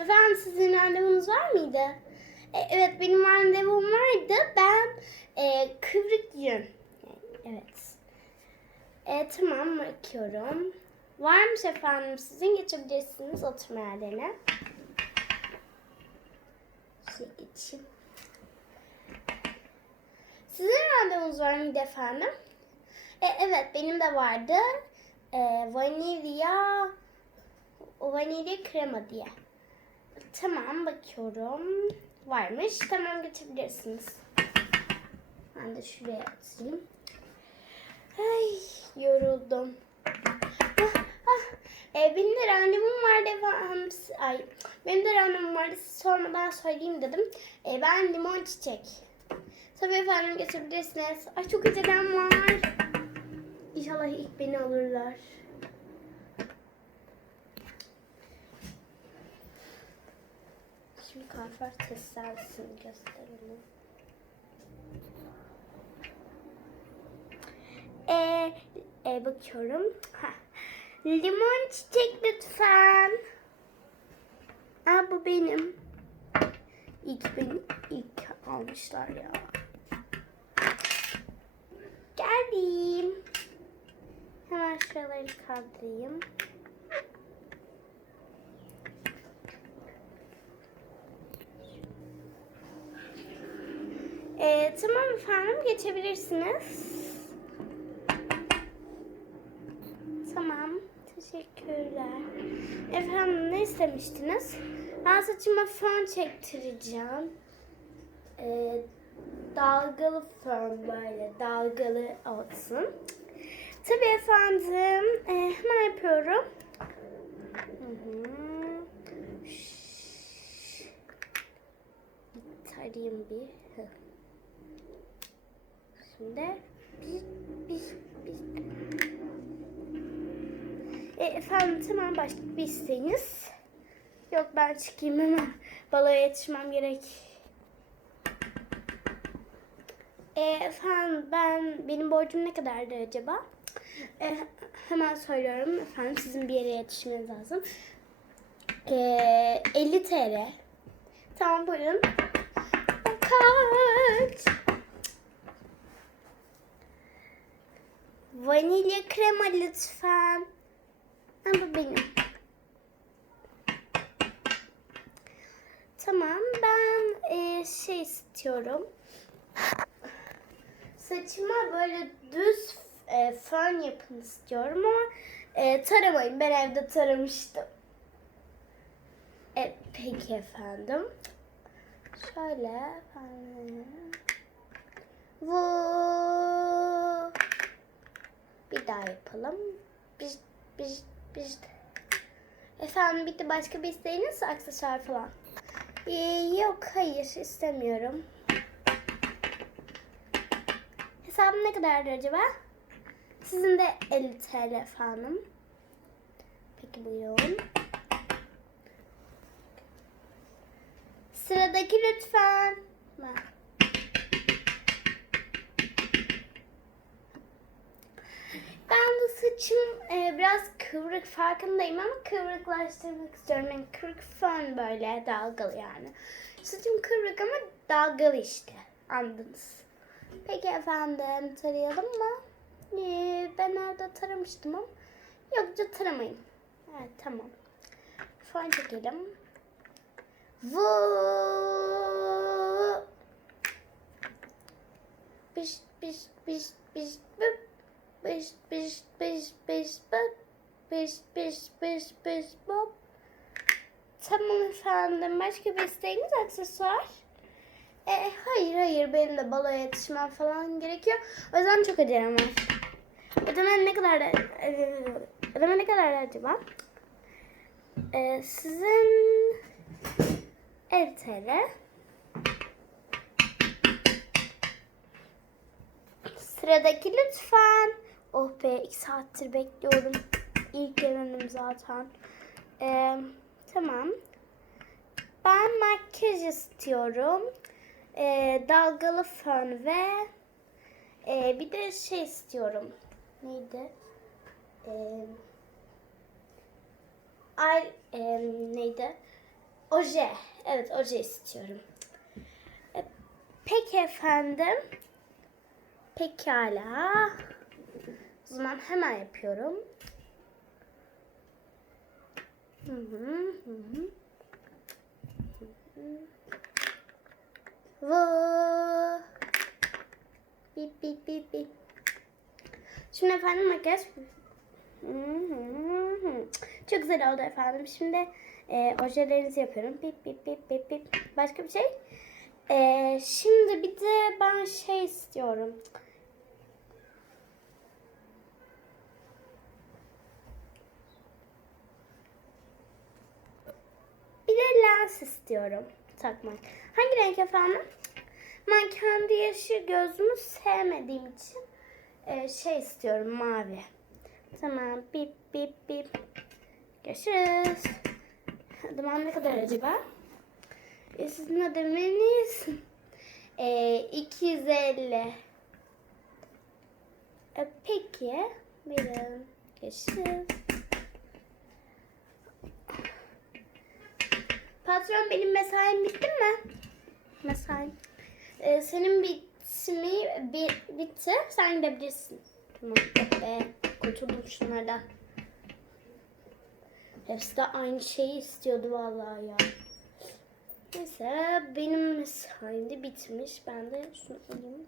Efendim sizin randevunuz var mıydı? E, evet benim randevum vardı. Ben e, kıvrık Evet. E, tamam bakıyorum. Varmış efendim sizin geçebilirsiniz oturma yerlerine. Şey geçeyim. Sizin randevunuz var mıydı efendim? E, evet benim de vardı. E, vanilya vanilya krema diye. Tamam bakıyorum. Varmış. Tamam geçebilirsiniz. Ben de şuraya atayım. Ay yoruldum. Ah, ah. E, benim de randevum vardı. Ay, benim de randevum vardı. Size sormadan söyleyeyim dedim. E, ben limon çiçek. Tabii efendim geçebilirsiniz. Ay çok acelem var. İnşallah ilk beni alırlar. Şimdi kalfer test servisini gösterelim. Ee, e, bakıyorum. Ha. Limon çiçek lütfen. Aa, bu benim. İlk beni ilk almışlar ya. Geldim. Hemen şuraları kaldırayım. Ee, tamam efendim geçebilirsiniz. Tamam. Teşekkürler. Efendim ne istemiştiniz? Ben saçıma fön çektireceğim. Ee, dalgalı fön böyle dalgalı olsun. Tabii efendim. Ee, hemen yapıyorum. Tarayayım bir. Şimdi bir, bir, bir. E, efendim tamam başka bir isteğiniz. Yok ben çıkayım hemen. Baloya yetişmem gerek. E, efendim ben benim borcum ne kadardı acaba? E, hemen söylüyorum efendim sizin bir yere yetişmeniz lazım. E, 50 TL. Tamam buyurun. Kaç? Vanilya krema lütfen. Ha, bu benim. Tamam ben e, şey istiyorum. Saçıma böyle düz e, fön yapın istiyorum ama e, taramayın. Ben evde taramıştım. E, peki efendim. Şöyle efendim. Daha yapalım. Bir, bir, bir. Efendim bitti başka bir isteğiniz aksesuar falan. Ee, yok hayır istemiyorum. Hesabım ne kadardı acaba? Sizin de 50 TL efendim. Peki buyurun. Sıradaki lütfen. Kıvrık farkındayım ama kıvrıklaştırmak istiyorum. Yani kıvrık fön böyle dalgalı yani. Saçım kıvrık ama dalgalı işte. Anladınız. Peki efendim tarayalım mı? Ee, ben nerede taramıştım ama. Yoksa taramayın. Evet tamam. Fön çekelim. Vuu. Biş biş biş biş bıp. Biş biş biş biş Biş biş biş biş bıp. Tamam efendim. Başka bir isteğiniz aksesuar? E, hayır hayır benim de baloya yetişmem falan gerekiyor. O yüzden çok acelem var. Ödeme ne kadar ödeme ne kadar acaba? E, sizin 50 TL. Sıradaki lütfen. Oh be iki saattir bekliyorum. İlk gelenim zaten. Ee, tamam. Ben makyaj istiyorum. Ee, dalgalı fön ve e, bir de şey istiyorum. Neydi? Ee, ay, e, neydi? Oje. Evet oje istiyorum. E, Peki efendim. Pekala. O zaman hemen yapıyorum. Hı hı hı hı. Vı. Bip bip bip bip. Şimdi efendim makyaj. Çok güzel oldu efendim. Şimdi e, ojelerinizi yapıyorum. Bip bip bip bip bip. Başka bir şey? E, şimdi bir de ben şey istiyorum. Bir de lens istiyorum takmak. Hangi renk efendim? Ben kendi yeşil gözümü sevmediğim için e, şey istiyorum mavi. Tamam bip bip bip. Görüşürüz. Adım ne kadar acaba? E, sizin ödemeniz e, 250. E, peki. Buyurun. Görüşürüz. Patron benim mesaim bitti mi? Mesaim. Ee, senin bitimi bi, bitti. Sen gidebilirsin. Tamam. Be. Kurtuldum şunlardan. Hepsi de aynı şeyi istiyordu vallahi ya. Neyse benim mesaim de bitmiş. Ben de şunu alayım.